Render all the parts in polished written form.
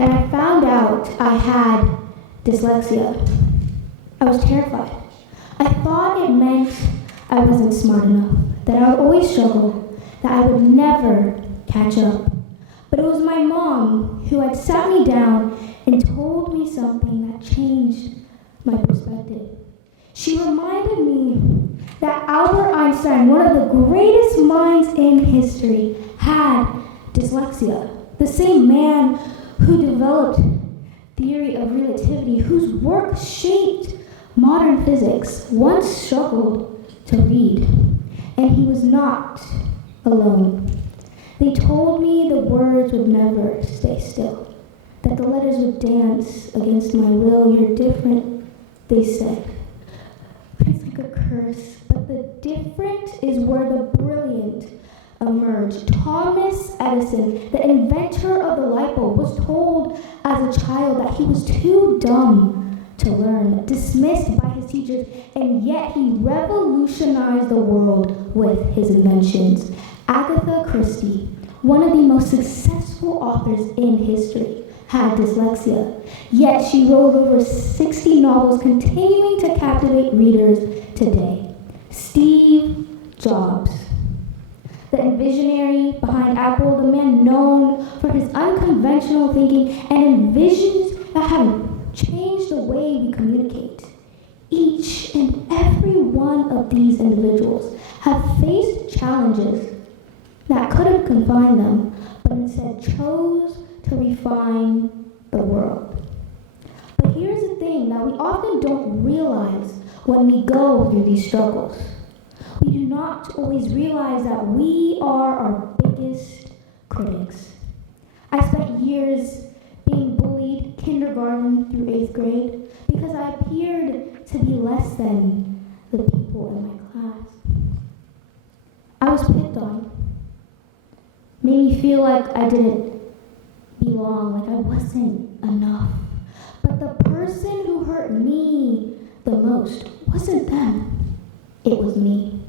and I found out I had dyslexia, I was terrified. I thought it meant I wasn't smart enough, that I would always struggle, that I would never catch up. But it was my mom who had sat me down and told me something that changed my perspective. She reminded me that Albert Einstein, one of the greatest minds in history, had dyslexia. The same man who developed theory of relativity, whose work shaped modern physics, once struggled to read, and he was not alone. They told me the words would never stay still, that the letters would dance against my will. You're different, they said. It's like a curse, but the different is where the brilliant emerged. Thomas Edison, the inventor of the light bulb, was told as a child that he was too dumb to learn, dismissed by his teachers, and yet he revolutionized the world with his inventions. Agatha Christie, one of the most successful authors in history, had dyslexia, yet she wrote over 60 novels, continuing to captivate readers today. Steve Jobs, the visionary behind Apple, the man known for his unconventional thinking and visions that have changed the way we communicate. Each and every one of these individuals have faced challenges that could have confined them, but instead chose to refine the world. But here's the thing that we often don't realize when we go through these struggles. We do not always realize that we are our biggest critics. I spent years being bullied, kindergarten through 8th grade, because I appeared to be less than the people in my class. I was picked on. Made me feel like I didn't belong, like I wasn't enough. But the person who hurt me the most wasn't them, it was me.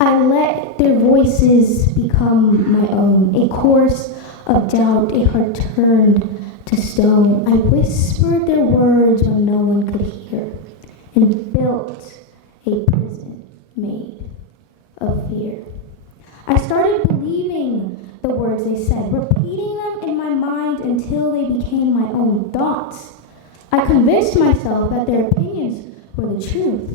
I let their voices become my own, a course of doubt, a heart turned to stone. I whispered their words when no one could hear, and built a prison made of fear. I started believing the words they said, repeating them in my mind until they became my own thoughts. I convinced myself that their opinions were the truth,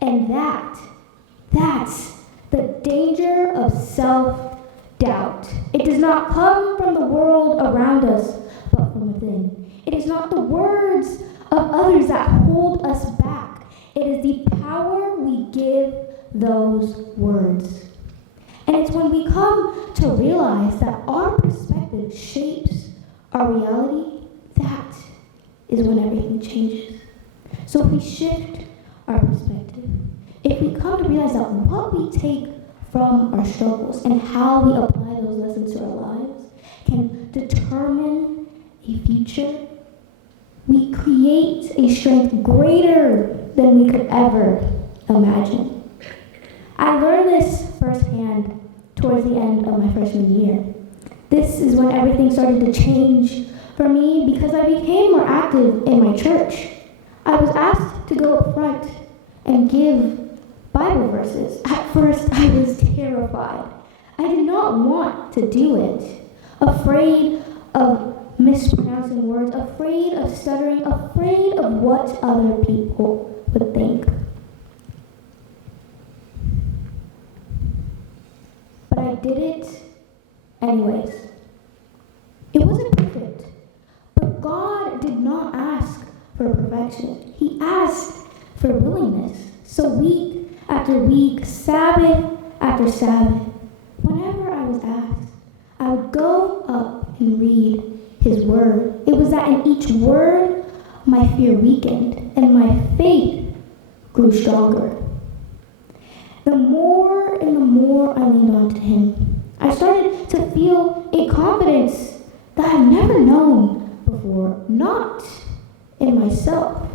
and that's the danger of self-doubt. It does not come from the world around us, but from within. It is not the words of others that hold us back. It is the power we give those words. And it's when we come to realize that our perspective shapes our reality, that is when everything changes. So if we shift our perspective, if we come to realize that what we take from our struggles and how we apply those lessons to our lives can determine a future, we create a strength greater than we could ever imagine. I learned this firsthand towards the end of my freshman year. This is when everything started to change for me because I became more active in my church. I was asked to go up front and give Bible verses. At first, I was terrified. I did not want to do it. Afraid of mispronouncing words, afraid of stuttering, afraid of what other people would think. But I did it anyways. It wasn't perfect, but God did not ask for perfection. He asked for willingness. So week after week, Sabbath after Sabbath, whenever I was asked, I would go up and read His word. It was that in each word, my fear weakened and my faith grew stronger. The more and the more I leaned onto Him, I started to feel a confidence that I've never known before, not in myself,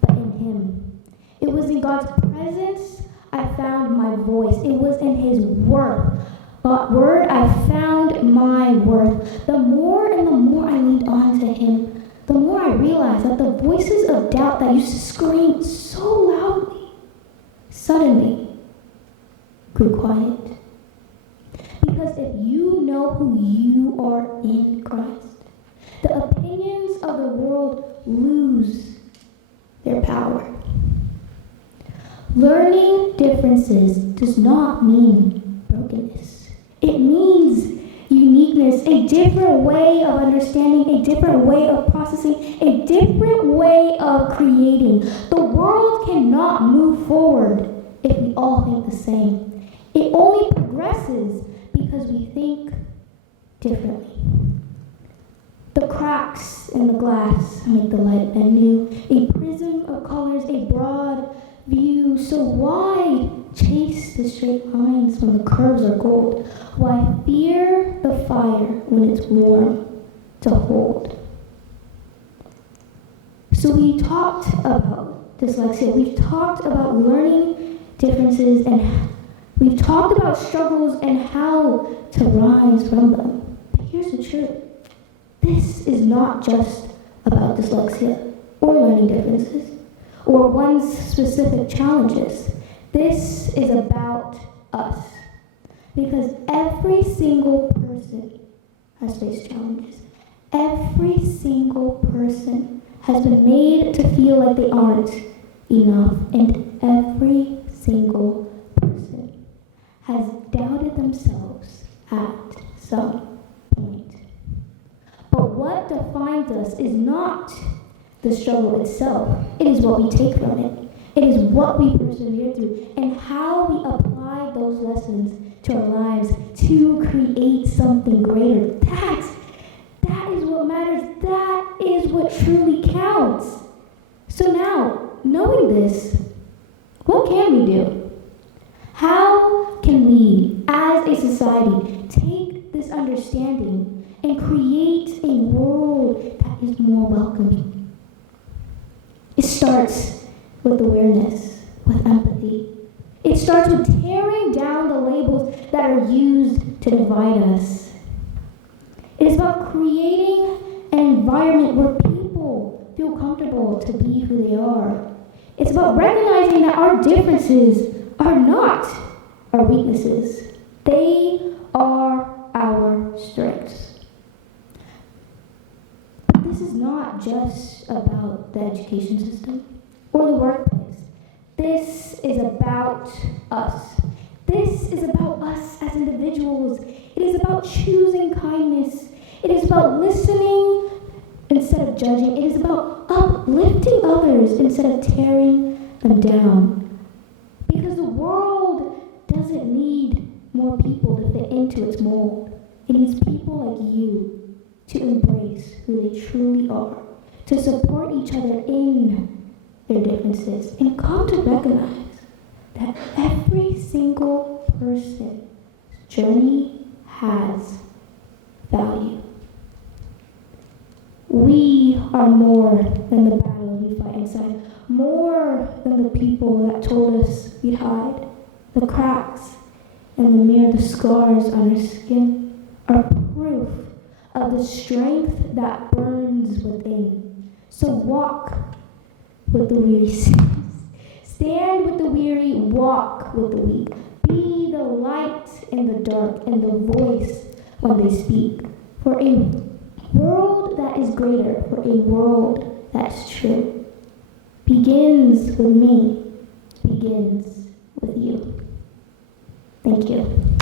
but in Him. It was in God's presence I found my voice. It was in His worth word, I found my worth. The more and the more I leaned on to him, the more I realized that the voices of doubt that used to scream so loudly suddenly grew quiet. Because if you know who you are in Christ, the opinions of the world lose their power. Learning differences does not mean brokenness. It means uniqueness, a different way of understanding, a different way of processing, a different way of creating. The world cannot move forward if we all think the same. It only progresses because we think differently. The cracks in the glass make the light anew, a prism of colors, a broad view. So why chase the straight lines when the curves are gold? Why fear the fire when it's warm to hold? So we talked about dyslexia. We've talked about learning differences, and we've talked about struggles and how to rise from them. But here's the truth. This is not just about dyslexia or learning differences or one's specific challenges. This is about us. Because every single person has faced challenges. Every single person has been made to feel like they aren't enough. And every single person has doubted themselves at some point. But what defines us is not the struggle itself. It is what we take from it. It is what we persevere through and how we apply those lessons to our lives to create something greater. That is what matters. That is what truly counts. So now, knowing this, what can we do? How can we, as a society, take this understanding and create a world that is more welcoming? It starts with awareness, with empathy. It starts with tearing down the labels that are used to divide us. It is about creating an environment where people feel comfortable to be who they are. It's about recognizing that our differences are not our weaknesses. They are our strengths. But this is not just about the education system or the workplace. This is about us. This is about us as individuals. It is about choosing kindness. It is about listening instead of judging. It is about uplifting others instead of tearing them down. Because the world doesn't need more people to fit into its mold. It needs people like you to embrace who they truly are, to support each other in their differences, and come to recognize that every single person's journey has value. We are more than the battles we fight inside, more than the people that told us we'd hide. The cracks and the mere the scars on our skin are proof of the strength that burns within. So walk with the weary, stand with the weary, walk with the weak. Be the light in the dark and the voice when they speak. For a world that is greater, for a world that's true, begins with me, begins with you. Thank you.